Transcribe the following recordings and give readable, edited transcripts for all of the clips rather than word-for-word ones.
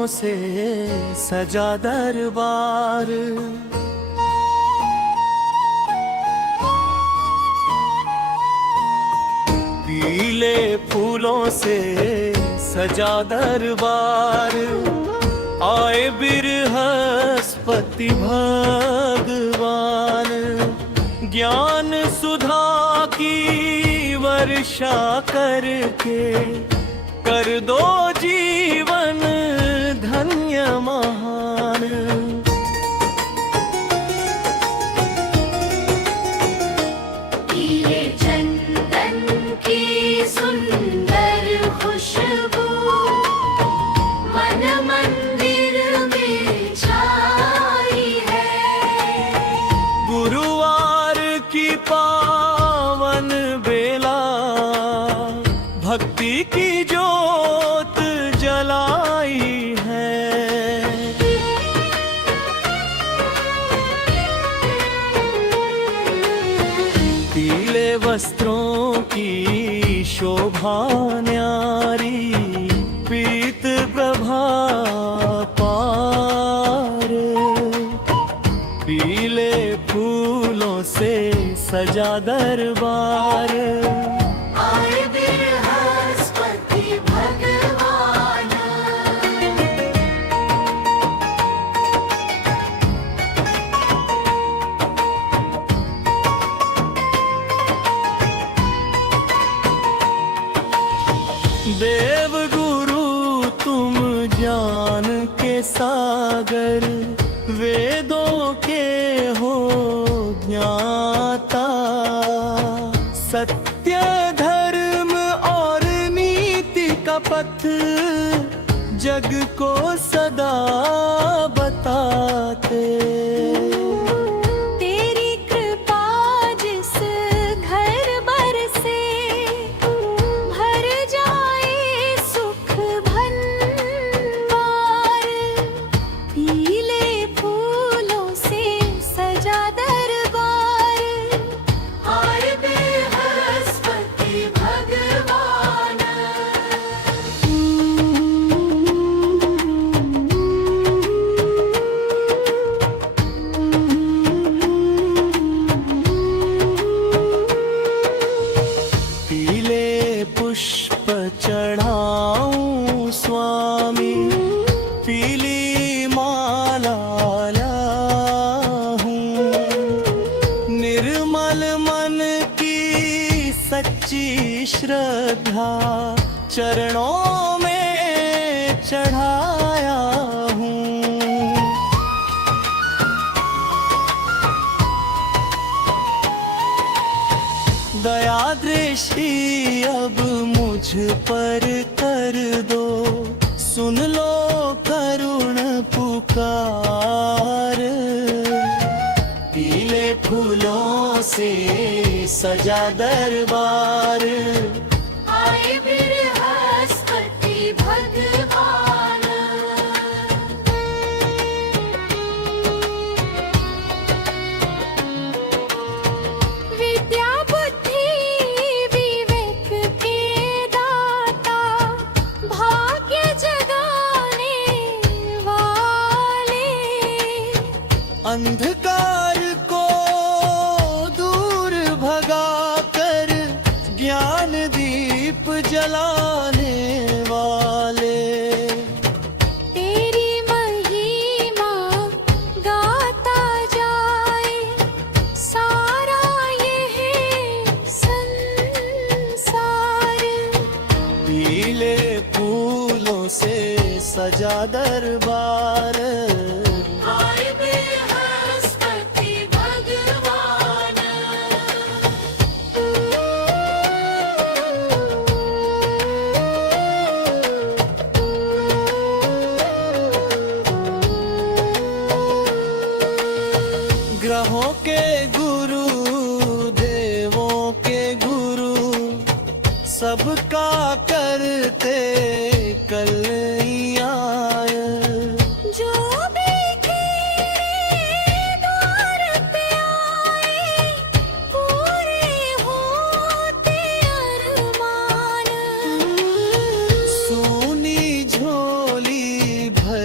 फूलों से सजा दरबार। पीले फूलों से सजा दरबार, आए बृहस्पति भगवान। ज्ञान सुधा की वर्षा करके कर दो जीवन धन्य महान। पीले चंदन की सुंदर खुशबू मन मंदिर में छाई है। गुरुवार की पावन बेला भक्ति की जोत जलाई है। पीले वस्त्रों की शोभा न्यारी, पीत प्रभा पार। पीले फूलों से सजा दरबार, आए बृहस्पति भगवान। देव गुरु तुम ज्ञान के सागर, वेदों के हो ज्ञाता। सत्य धर्म और नीति का पथ जग को सदा बताते। तेरी कृपा जिस घर बरसे भर जाए सुख भंडार। पीले फूलों से सजा दरबार, आए बृहस्पति भगवान। पीले पुष्प चढ़ाऊं स्वामी, पीली माला लाऊं। निर्मल मन की सच्ची श्रद्धा चरणों में चढ़ाया हूँ। दया दृष्टि अब मुझ पर कर दो, सुन लो करुण पुकार। पीले फूलों से सजा दरबार, आए बृहस्पति भगवान। विद्या बुद्धि विवेक के दाता, भाग्य जगाने वाले। अंधकार को दूर भगा कर ज्ञान दीप जलाने वाले। तेरी महिमा गाता जाए सारा यह संसार। पीले फूलों से सजा दरबार, आए बृहस्पति भगवान। ग्रहों के गुरु देवों के गुरु, सबका करते कल्याण। जो भी द्वार पे आए पूरे होते अरमान। सोनी झोली भर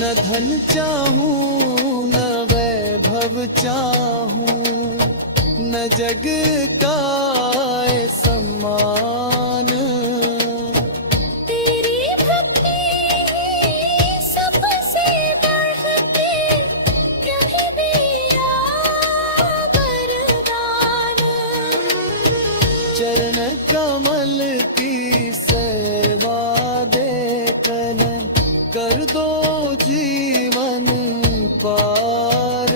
न धन चाहूं न वैभव चाहूं, न जग का ये सम्मान। तेरी भक्ति ही सबसे बढ़के कभी भी वरदान। चरण कमल की सेवा देखन, कर दो जीवन पार।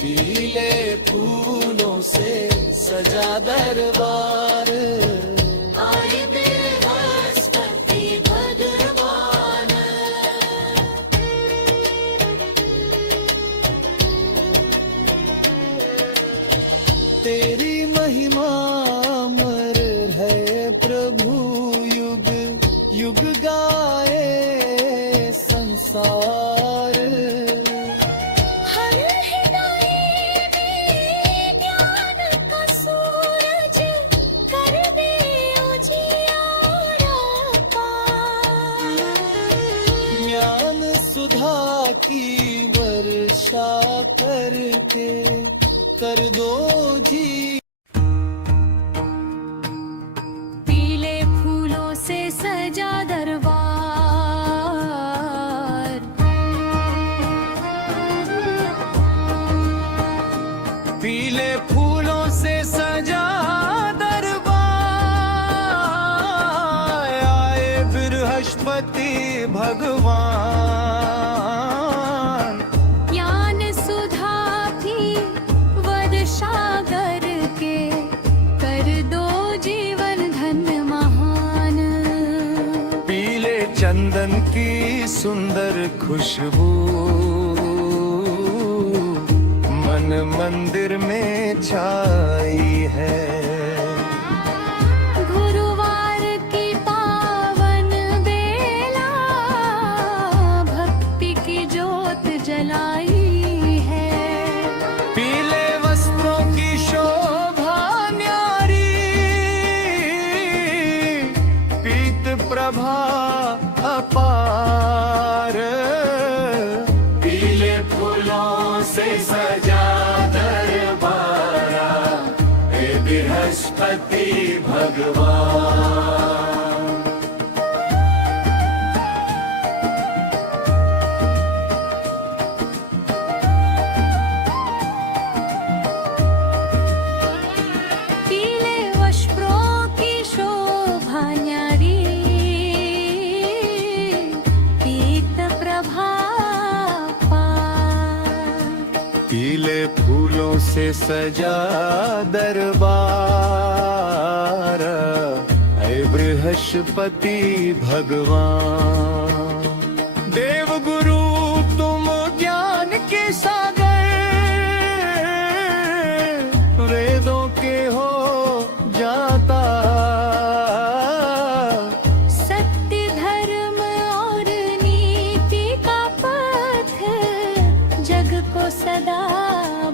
पीले फूलों से सजा दरबार, आए बृहस्पति भगवान। तेरी महिमा अमर है प्रभु, युग युग गाए संसार। हर हृदय में ज्ञान का सूरज कर दे उजियारा पार। ज्ञान सुधा की वर्षा करके कर दो जी। पीले फूलों से सजा दरबार, पीले फूलों से सजा दरबार, आए बृहस्पति भगवान। ज्ञान सुधा की वर्षा करके कर दो जीवन धन्य महान। पीले चंदन की सुंदर खुशबू, मन मंदिर में छाई है। गुरुवार की पावन बेला भक्ति की ज्योत जलाई है। पीले वस्त्रों की शोभा न्यारी, पीत प्रभा अपार। पीले फूलों से सजा दरबारा, हे बृहस्पति भगवान। पीले वस्त्रों की शोभा न्यारी, पीत प्रभा पार। पीले फूलों से सजा दरबार, ऐ बृहस्पति भगवान। देव गुरु तुम ज्ञान के सागर, वेदों के हो जाता। सत्य धर्म और नीति का पथ जग को सदा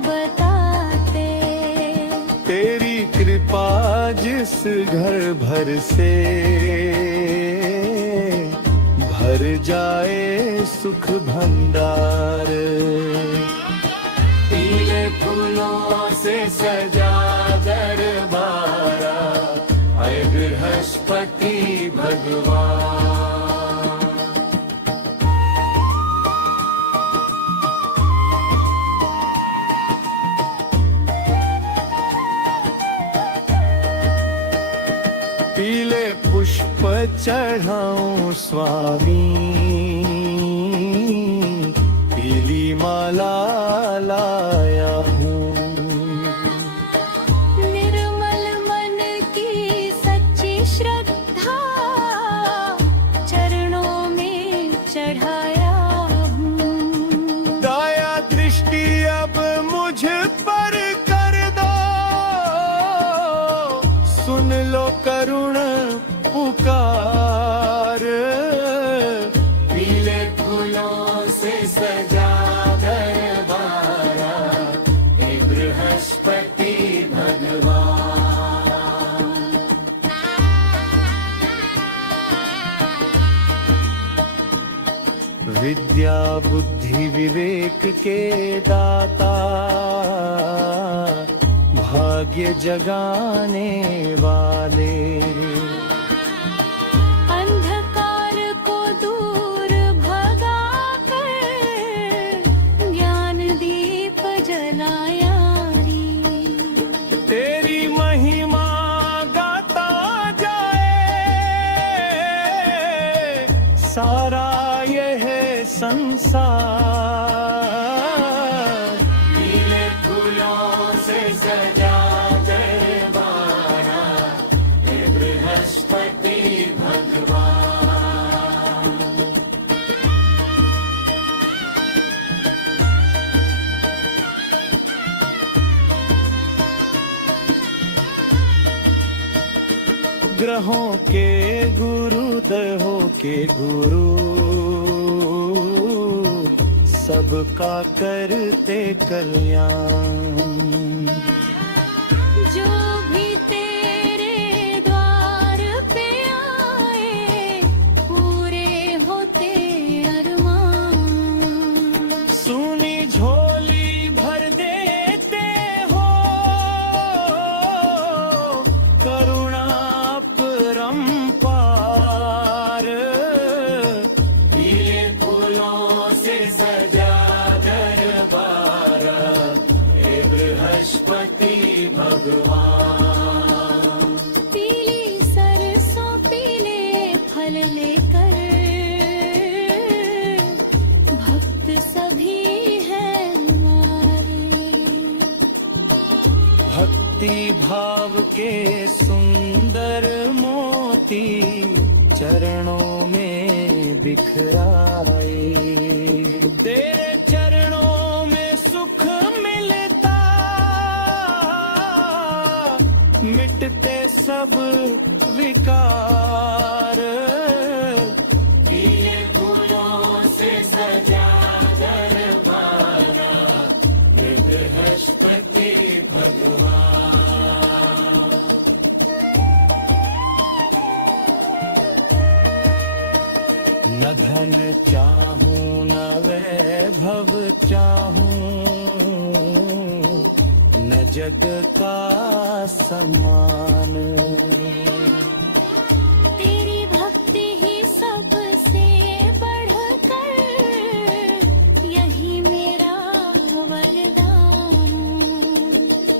बताते। तेरी कृपा जिस घर भर से भर जाए सुख भंडार। पीले फूलों से सजा दरबारा, ऐ बृहस्पति भगवान। पीले पुष्प चढ़ाऊं स्वामी, पीली माला लाया हूँ। निर्मल मन की सच्ची श्रद्धा चरणों में चढ़ाया हूँ। दया दृष्टि अब मुझ पर कर दो, सुन लो करुण पुकार। पीले फूलों से सजा दरबारा, हे बृहस्पति भगवान। विद्या बुद्धि विवेक के दाता, भाग्य जगाने वाले। अंधकार को दूर भगाकर ज्ञान दीप जलाया रे। तेरी महिमा गाता जाए सारा यह संसार। पीले फूलों से सजा दरबारा, हे बृहस्पति भगवान। ग्रहों के गुरु दहों के गुरु, सबका करते कल्याण। जो भी तेरे द्वार पे आए पूरे होते अरमान। सुनी झोली भर देते हो, करुणा परंपार। पीले फूलों से सजा दरबारा, हे बृहस्पति भगवान। पीली सरसों पीले फल लेकर भक्त सभी हैं हमारे। भक्ति भाव के सुंदर मोती चरणों में बिखराए। तेरे चरणों में सुख मिलता, मिटते सब विकार। पीले फूलों से सजा दरबारा, हे बृहस्पति भगवान। न धन चाहूं न वैभव चाहूं, न जग का सम्मान। तेरी भक्ति ही सबसे बढ़कर, यही मेरा वरदान।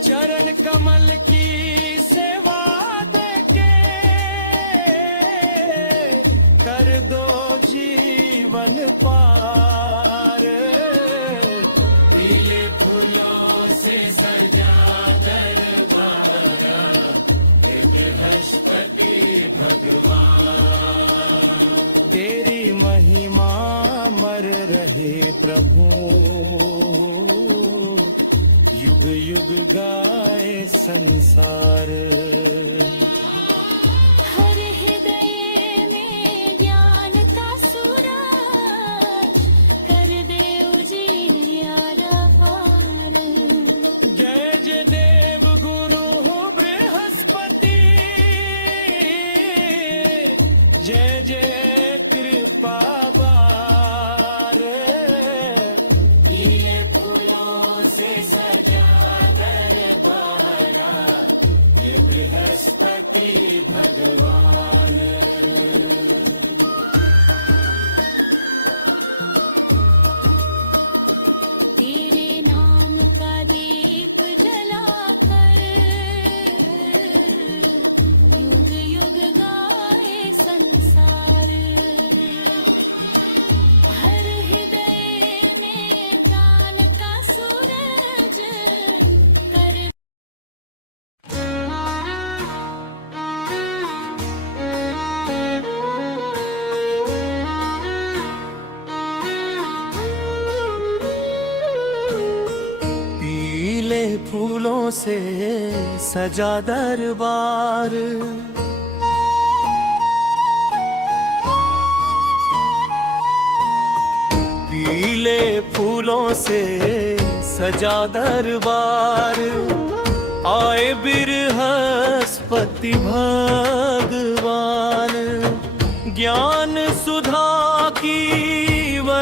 चरण कमल की सेवा देके कर दो जीवन पार। पीले फूलों से सजा दरबारा, हे बृहस्पति भगवान। तेरी महिमा मर रहे प्रभु, युग युग गाए संसार। हर हृदय में ज्ञान का सूरज कर दे उजियारा पार। जय जय देव गुरु बृहस्पति, जय जय कृपा बार। पीले फूलों से सजा दरबारा, हे बृहस्पति भगवान। तेरे नाम का दीप जलाकर युग युग गाए संसार। हर हृदय में ज्ञान का सूरज कर। पीले फूलों से सजा दरबार, पीले फूलों से सजा दरबार। आए बृहस्पति भगवान, ज्ञान सुधा की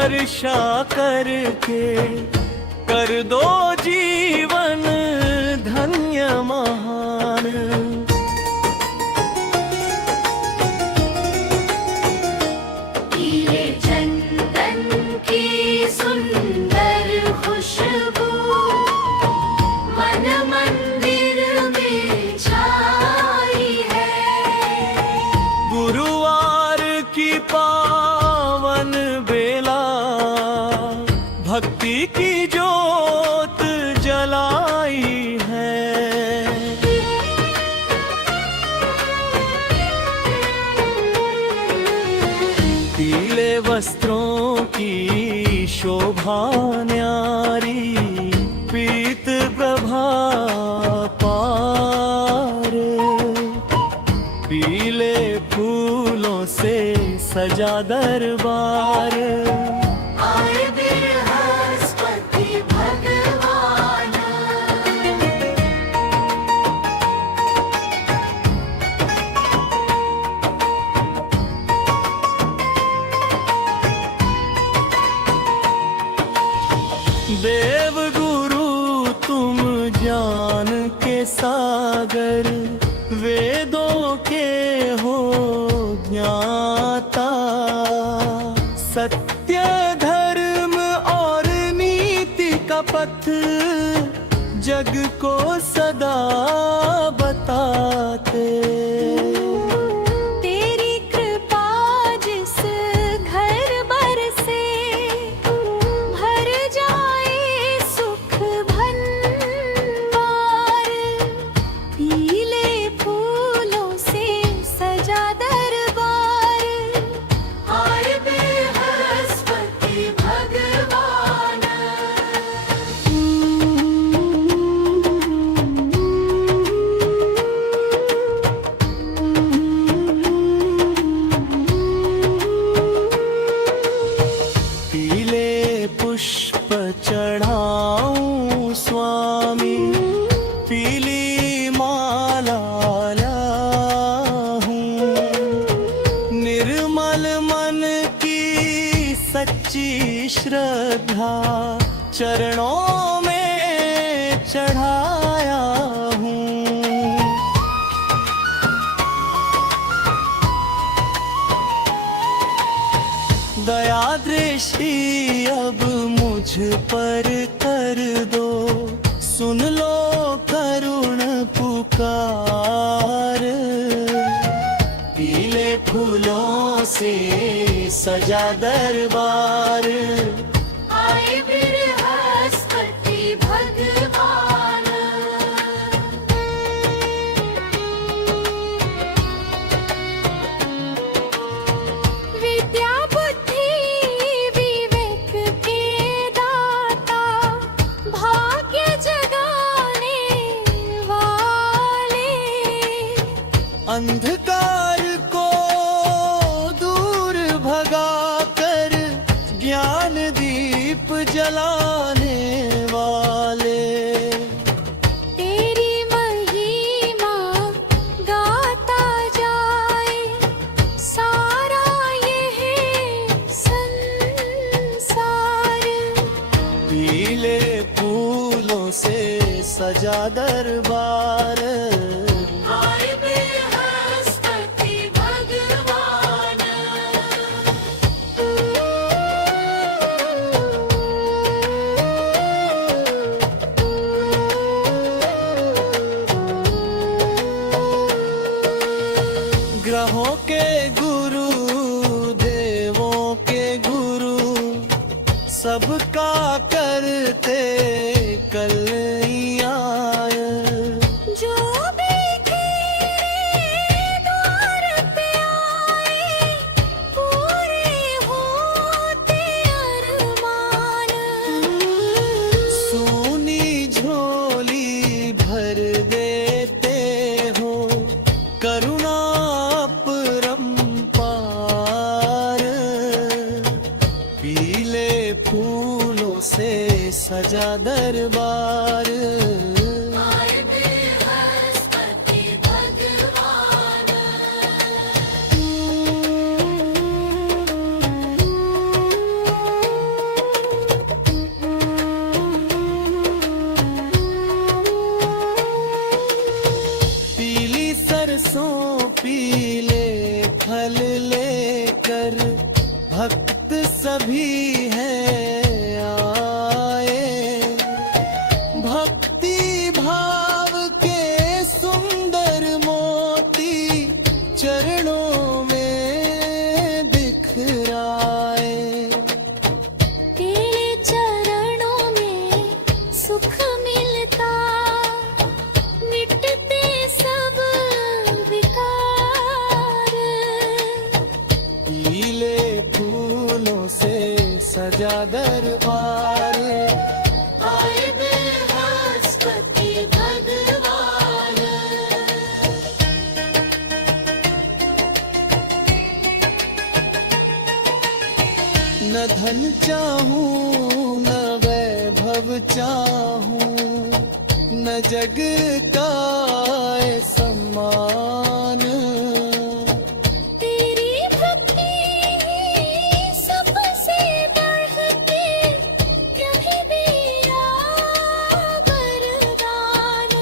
वर्षा करके कर दो जीवन धन्य महान। ये चंदन की सुंदर खुशबू मन मंदिर में छाई है। गुरुवार की पावन बेला भक्ति की ज्योत जलाई है। पीले वस्त्रों की शोभा न्यारी पीत प्रभा पार। पीले फूलों से सजा दरबार। आए बृहस्पति भगवान। देव गुरु तुम ज्ञान के सागर वेदों के हो ज्ञाता। सत्य धर्म और नीति का पथ जग को सदा बताते। तेरी कृपा जिस घर बरसे भर जाए सुख भंडार। पीले फूलों से सजा दरबार। आए बृहस्पति भगवान। पीले पुष्प चढ़ाऊं स्वामी पीली माला लाऊं। निर्मल मन की सच्ची श्रद्धा चरणों में चढ़ाया हूँ। दया दृष्टि अब मुझ पर कर दो। सुन लो करुण पुकार। पीले फूलों से सजा दरबार। आए बृहस्पति भगवान। विद्या बुद्धि विवेक के दाता भाग्य जगाने वाले। अंधकार को दूर भगा कर ज्ञान दीप जलाने वाले। तेरी महिमा गाता जाए सारा यह संसार। पीले फूलों से सजा दरबार। आए बृहस्पति भगवान। ग्रहों के गुरु देवों के गुरु सबका करते कल्याण। जो भी द्वार पे आए पूरे होते अरमान। सोनी झोली भर देते हो करुणा अपरंपार। पीले फूलों से सजा दरबार। आए बृहस्पति भगवान। बरसों पीले फल लेकर भक्त सभी हैं आए। भक्ति भाव के सुंदर मोती चरणों में बिखराए। तेरे चरणों में सुख मिलता, मिटते सब विकार। पीले फूलों से सजा दरबार, आए बृहस्पति भगवान। न धन चाहूं न वैभव चाहूं, न जग का सम्मान। तेरी भक्ति सबसे बढ़ के कभी दिया वरदान।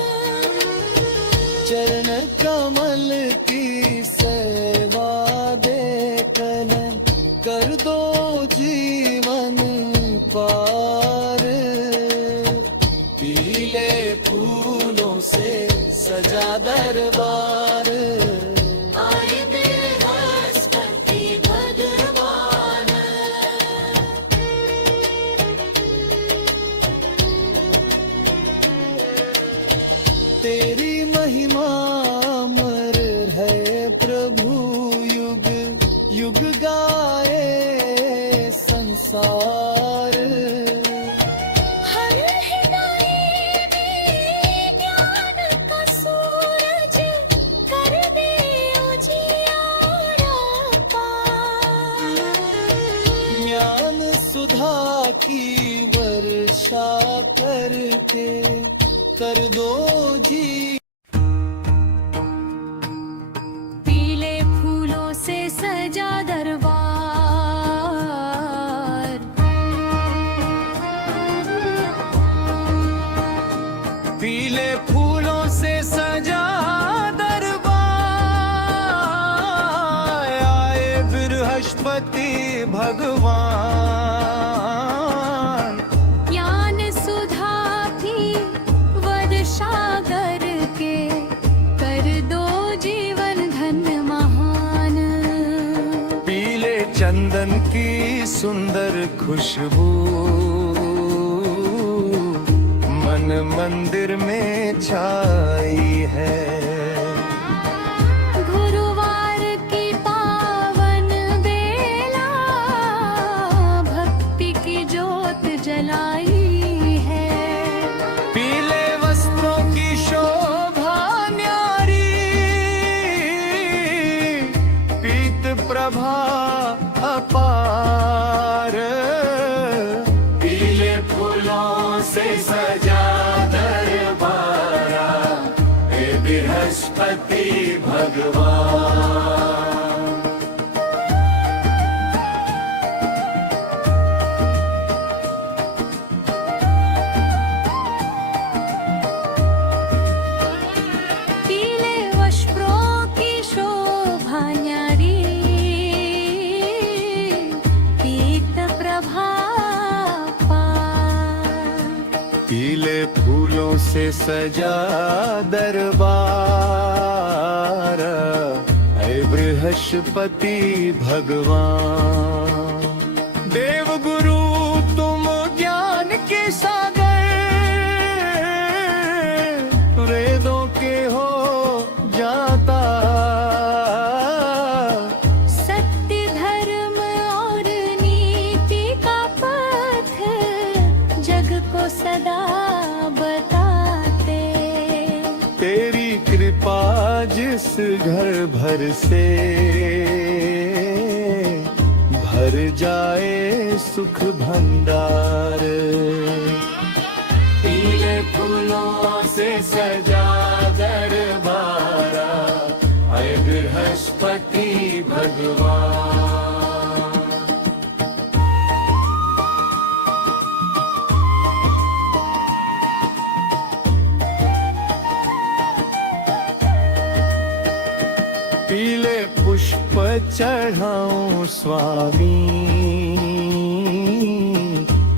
चरण कमल की सेवा देकर कर दो जीवन पार। पीले फूलों से सजा दरबार, आए बृहस्पति भगवान। तेरी महिमा अमर है प्रभु, युग युग गाए संसार। हर हृदय में ज्ञान का सूरज कर दे उजियारा पार। ज्ञान सुधा की वर्षा करके कर दो जी। पीले फूलों से सजा दरबार, पीले फूलों से सजा दरबार, आए बृहस्पति भगवान। ज्ञान सुधा की वर्षा करके कर दो जीवन धन्य महान। पीले चंदन की सुंदर खुशबू मन मंदिर में छाई है। गुरुवार की पावन बेला भक्ति की ज्योत जलाई है। पीले वस्त्रों की शोभा न्यारी, पीत प्रभा अपार। पीले फूलों से सजा दरबारा, हे बृहस्पति भगवान। पीले वस्त्रों की शोभा न्यारी, पीत प्रभा पार। पीले फूलों से सजा दरबार, हे बृहस्पति भगवान। देव गुरु तुम ज्ञान के सागर, वेदों के हो जाता। सत्य धर्म और नीति का पथ जग को सदा बताते। तेरी कृपा जिस घर भर से भर जाए सुख भंडार। पीले फूलों से सजा दरबारा, हे बृहस्पति भगवान। पीले पुष्प चढ़ाऊं स्वामी,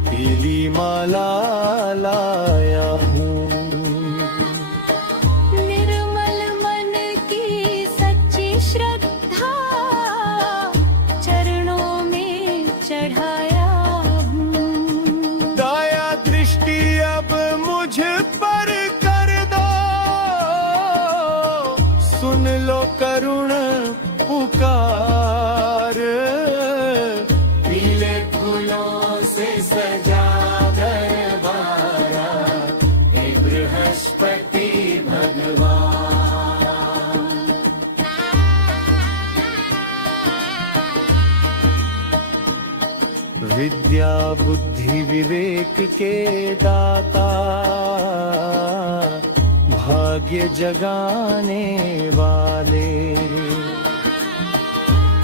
पीली माला लाया हूँ। निर्मल मन की सच्ची श्रद्धा चरणों में चढ़ाया हूँ। दया दृष्टि अब मुझ पर कर दो, सुन लो करुण पुकार। पीले फूलों से सजा दरबारा, हे बृहस्पति भगवान। विद्या बुद्धि विवेक के दाता, भाग्य जगाने वाले।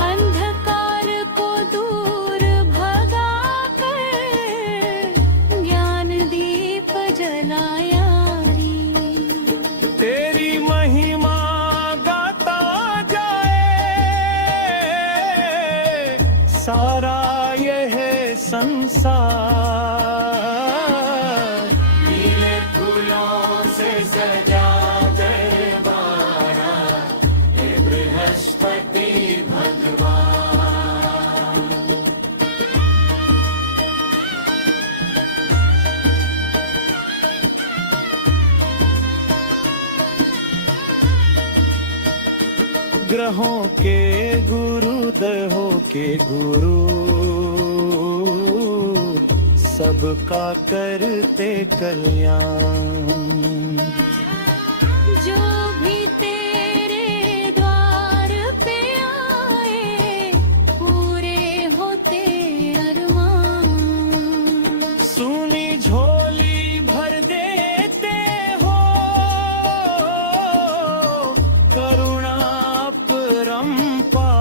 अंधकार को दूर भगा कर ज्ञान दीप जलाया रे। तेरी महिमा गाता जाए सारा यह संसार। पीले फूलों से सजा दरबारा, हे बृहस्पति भगवान। ग्रहों के गुरु दहों के गुरु, सबका करते कल्याण। जो भी तेरे द्वार पे आए पूरे होते अरमान। सुनी झोली भर देते हो, करुणा परंपार।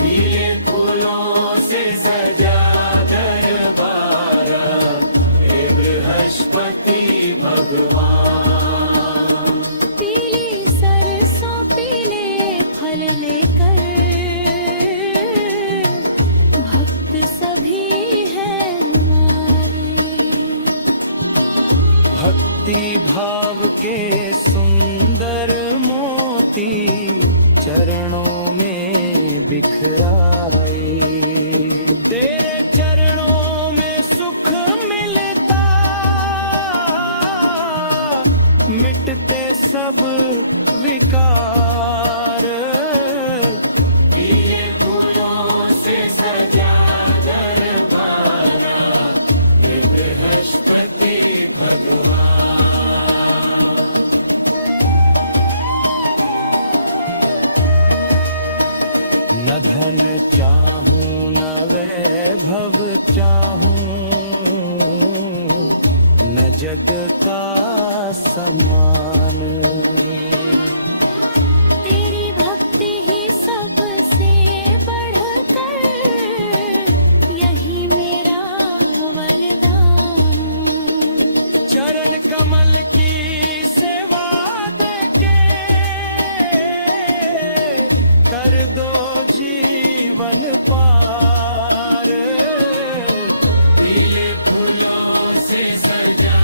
पीले फूलों से सजा दरबारा, हे बृहस्पति भगवान। पीली सरसों पीले फल लेकर भक्त सभी हैं हमारे। भक्ति भाव के सुंदर मोती चरणों में बिखराए। तेरे चरणों में सुख मिलता, मिटते सब विकार। पीले फूलों से सजा दरबारा, हे बृहस्पति भगवान। न धन चाहूं न वैभव चाहूं, न जग का सम्मान। तेरी भक्ति ही सबसे बढ़कर, यही मेरा वरदान। चरण कमल की सेवा देके कर दो जीवन पार। पीले फूलों से सजा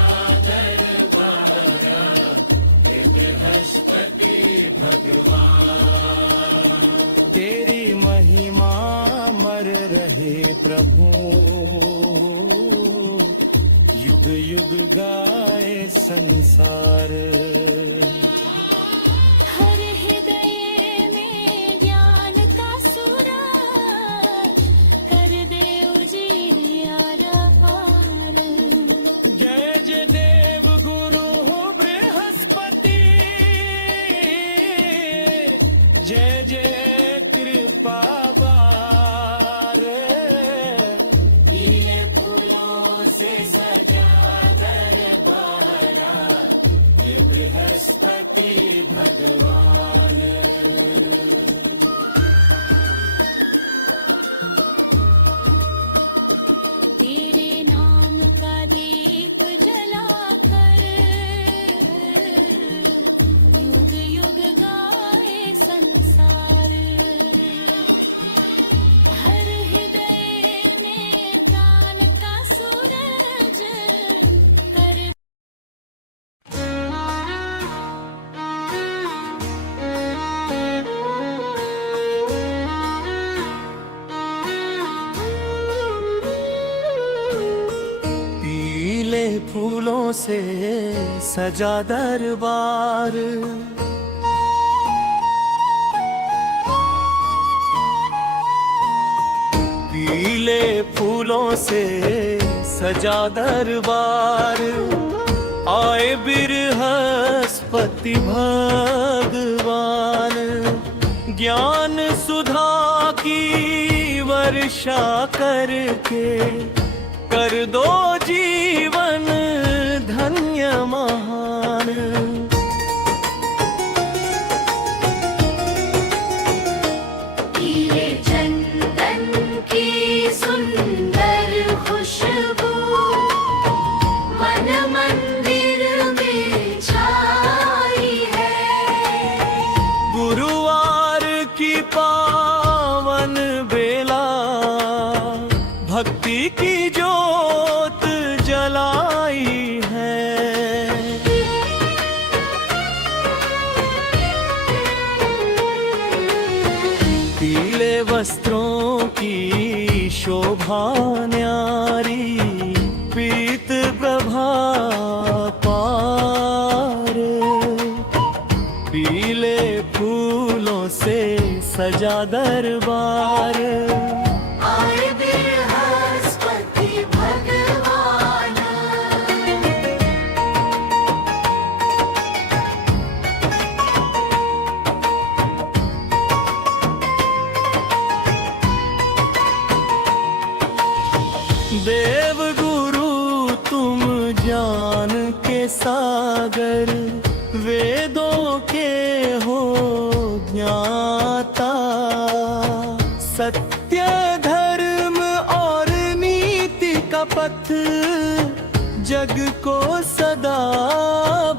दरबारा, हे बृहस्पति भगवान। तेरी महिमा मर रहे प्रभु, युग युग गाए संसार। हर हृदय में ज्ञान का सूरज कर दे उजियारा पार। जय जय देव गुरु बृहस्पति, जय जय कृपा बार। पीले फूलों से सजा दरबारा, हे बृहस्पति भगवान। तेरे नाम का दीप जलाकर युग युग फूलों से सजा दरबार। पीले फूलों से सजा दरबार, आए बृहस्पति भगवान। ज्ञान सुधा की वर्षा करके कर दो जीवन धन्य महान। पीले चंदन की सुंदर खुशबू मन मंदिर में छाई है। गुरुवार की पावन बेला, भक्ति की ज्योत जलाई है। पीले वस्त्रों की शोभा न्यारी, पीत प्रभा पार। पीले फूलों से सजा दरबार, आए बृहस्पति भगवान। देव गुरु तुम ज्ञान के सागर, वेदों के हो ज्ञाता। सत्य धर्म और नीति का पथ जग को सदा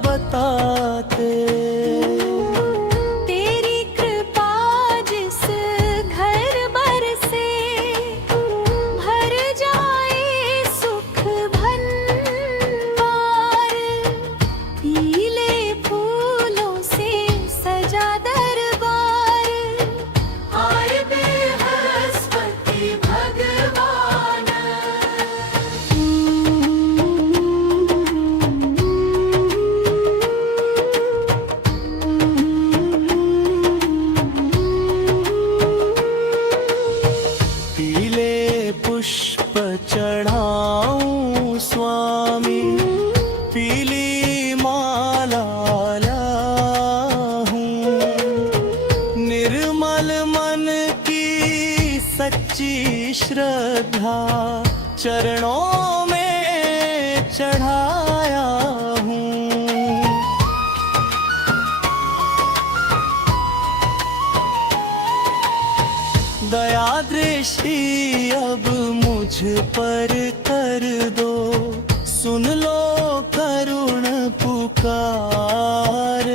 बताते। तेरी कृपा जिस घर बरसे, भर जाए सुख भंडार। पीले फूलों से सजा दरबार, आए बृहस्पति भगवान। पीले पुष्प चढ़ाऊं स्वामी, पीली माला लाऊं। निर्मल मन की सच्ची श्रद्धा चरणों में चढ़ाया हूँ। दया दृष्टि अब मुझ पर कर दो, सुन लो करुण पुकार।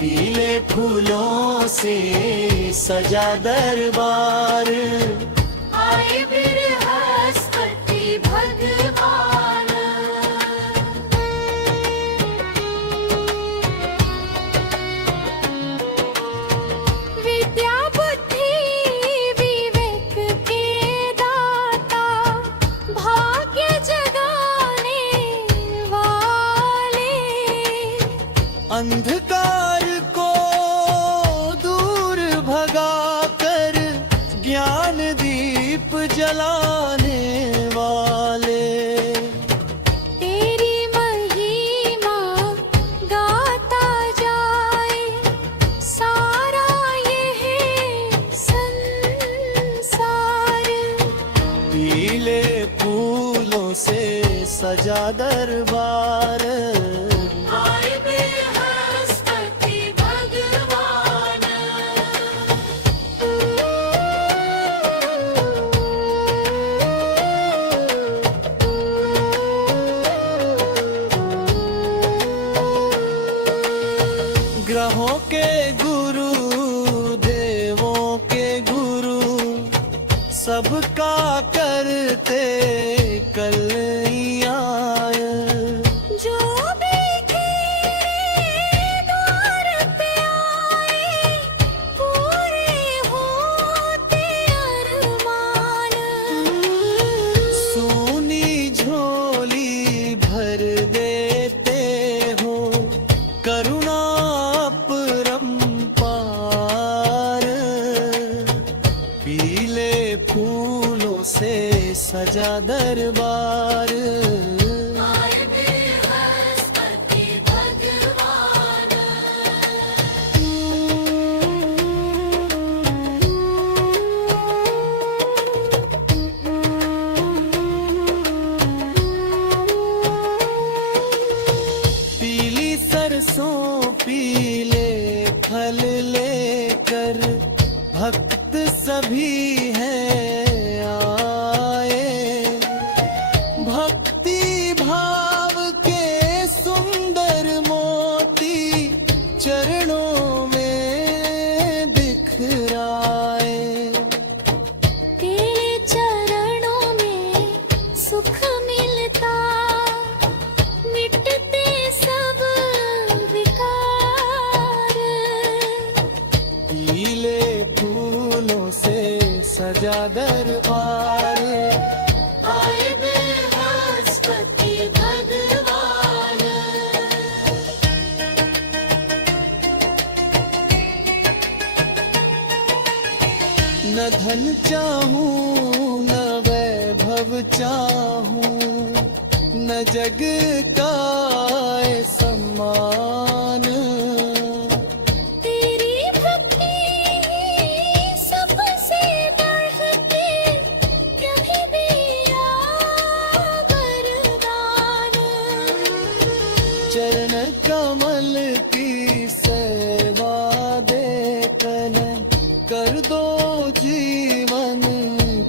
पीले फूलों से सजा दरबार, आए बृहस्पति भगवान। विद्या बुद्धि विवेक के दाता, भाग्य जगाने वाले। अंधकार को दूर भगा कर ज्ञान दीप जलाने वाले। तेरी महिमा गाता जाए सारा यह संसार। पीले फूलों से सजा दरबार, आए बृहस्पति भगवान। ग्रहों के गुरु देवों के गुरु, सबका करते कल्याण। जो भी तेरे द्वार पे आए, पूरे होते अरमान। सोनी झोली दरबार। आए बृहस्पति भगवान। पीली सरसों पीले फल लेकर भक्त सभी हैं आए। भक्ति भाव के सुंदर मोती चरणों में बिखराए। तेरे चरणों में सुख मिलता, मिटते सब विकार। पीले फूलों से सजा दरबार। आए बृहस्पति भगवान। न धन चाहूं न वैभव चाहूं, न जग का सम्मान। तेरी भक्ति सबसे बढ़ के कभी भी वरदान। चरण कमल की सेवा देकर कर दो जीवन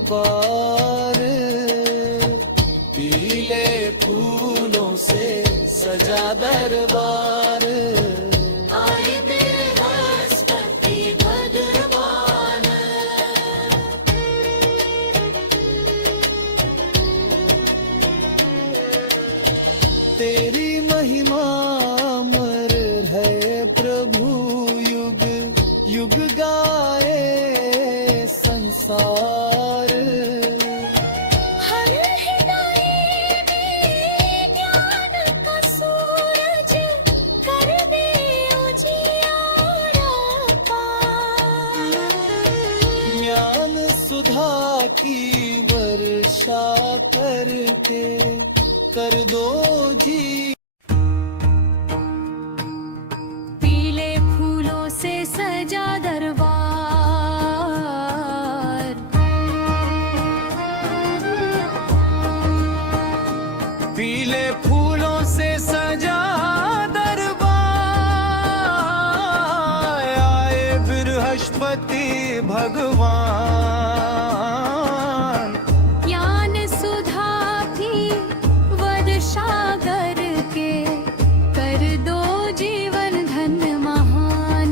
पार। पीले फूलों से सजा दरबार। आए बृहस्पति भगवान। तेरी महिमा अमर है प्रभु, युग युग गाए संसार। हर हृदय में ज्ञान का सूरज कर दे उजियारा पार। ज्ञान सुधा की वर्षा करके कर दो जी। पीले फूलों से सजा दरबार। पीले फूलों से सजा दरबार। आए बृहस्पति भगवान। ज्ञान सुधा की वर्षा करके कर दो जीवन धन्य महान।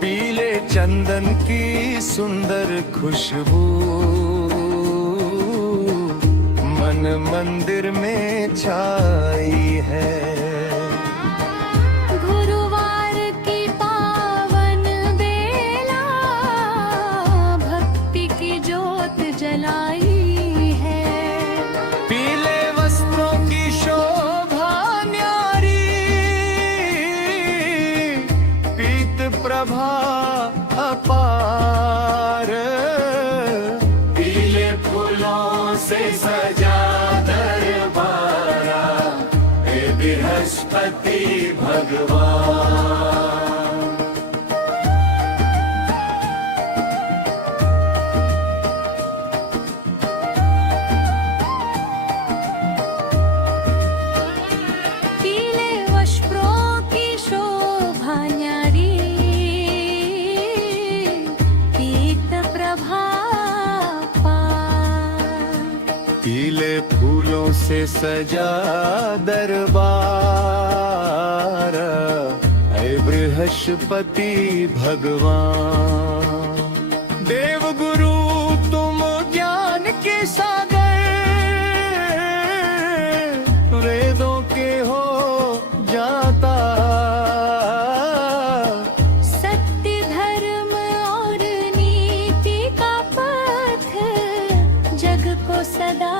पीले चंदन की सुंदर खुशबू मन मंदिर में छाई है। गुरुवार की पावन बेला भक्ति की ज्योत जलाई है। पीले वस्त्रों की शोभा न्यारी, पीत प्रभा अपार। पीले फूलों से सजा दरबारा। हे बृहस्पति भगवान। पीले वस्त्रों की शोभा न्यारी, पीत प्रभा पार। पीले फूलों से सजा दरबार। हे बृहस्पति भगवान। देव गुरु तुम ज्ञान के सागर, वेदों के हो जाता। सत्य धर्म और नीति का पथ जग को सदा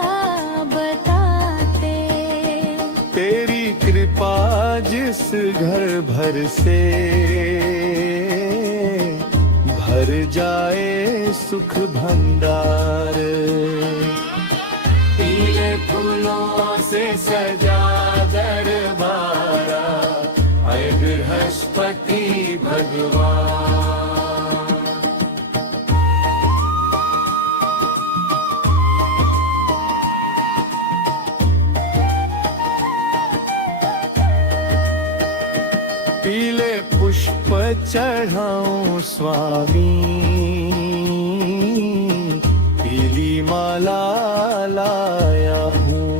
बताते। तेरी कृपा जिस घर भर से भर जाए सुख भंडार। फूलों से सजा दरबारा, आए बृहस्पति भगवान। पीले पुष्प चढ़ाऊं स्वामी, पीली माला लाया हूँ।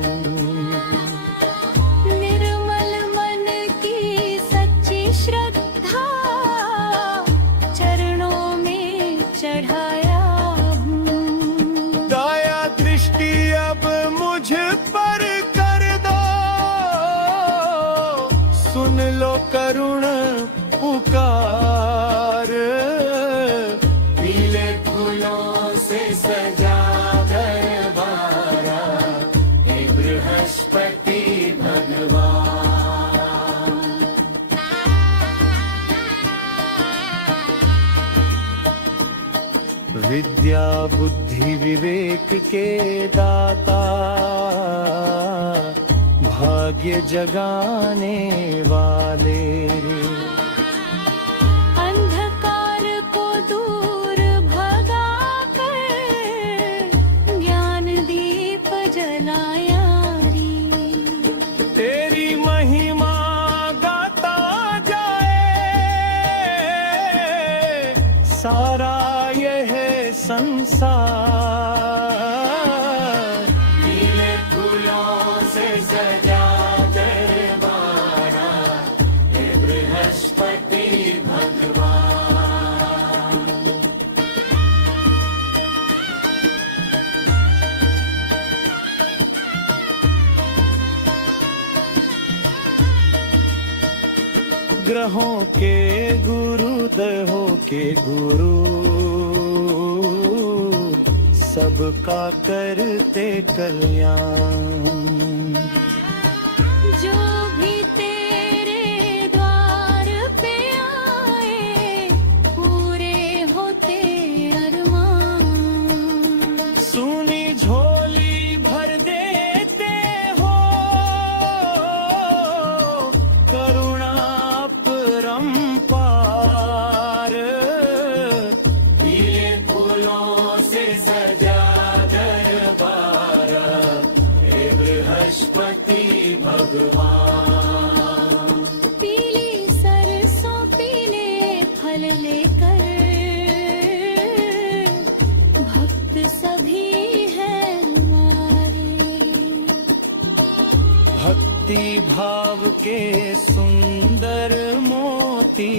निर्मल मन की सच्ची श्रद्धा चरणों में चढ़ाया हूँ। दया दृष्टि अब मुझ पर कर दो, सुन लो करुण पुकार। पीले फूलों से सजा दरबारा, हे बृहस्पति भगवान। विद्या बुद्धि विवेक के दाता, भाग्य जगाने वाले। अंधकार को दूर भगा कर ज्ञान दीप जलाया रे। तेरी महिमा गाता जाए सारा यह संसार। पीले फूलों से सजा दरबारा, हे बृहस्पति भगवान। ग्रहों के गुरु दहों के गुरु, सबका करते कल्याण। जो भी तेरे द्वार पे आए पूरे होते अरमान। सुनी झोली भर देते हो, करुणा परंपार। पीले फूलों से सजा दरबारा, हे बृहस्पति भगवान। पीली सरसों पीले फल लेकर भक्त सभी हैं हमारे। भक्ति भाव के सुंदर मोती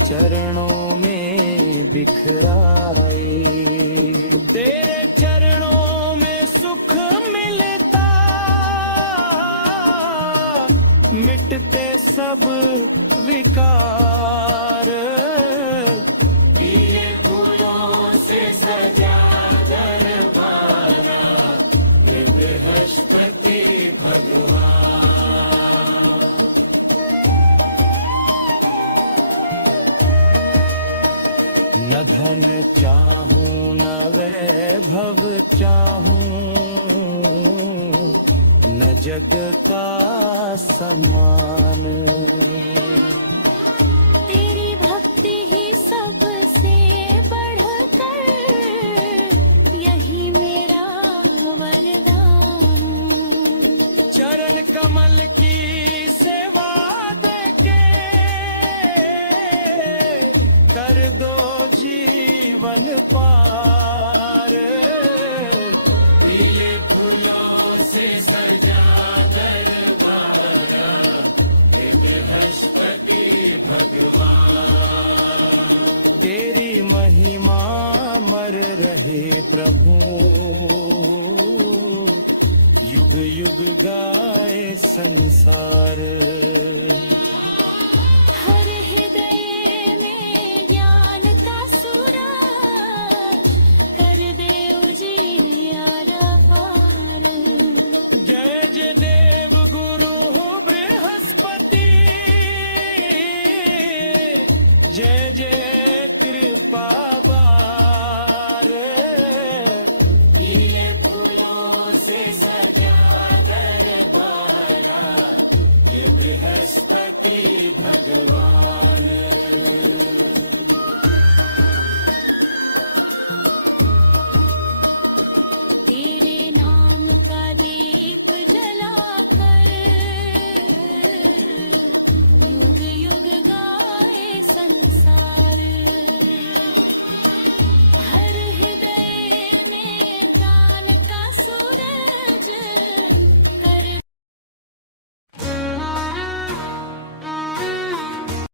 चरणों में बिखराए। तेरे चरणों में सुख मिलता, मिटते सब विकार। पीले फूलों से सजा दरबारा, हे बृहस्पति भगवान। न धन चाहूं न वैभव चाहूं, न जग का सम्मान। तेरी भक्ति ही सबसे बढ़कर, यही मेरा वरदान। चरण कमल की सेवा देके कर दो जीवन पार। पीले फूलों से सजा दरबारा, हे बृहस्पति भगवान। तेरी महिमा मर रहे प्रभु, युग युग गाए संसार। हर हृदय में ज्ञान का सूरज कर दे उजियारा पार। जय जय देव गुरु बृहस्पति, जय जय कृपा बार। पीले फूलों से सजा दरबार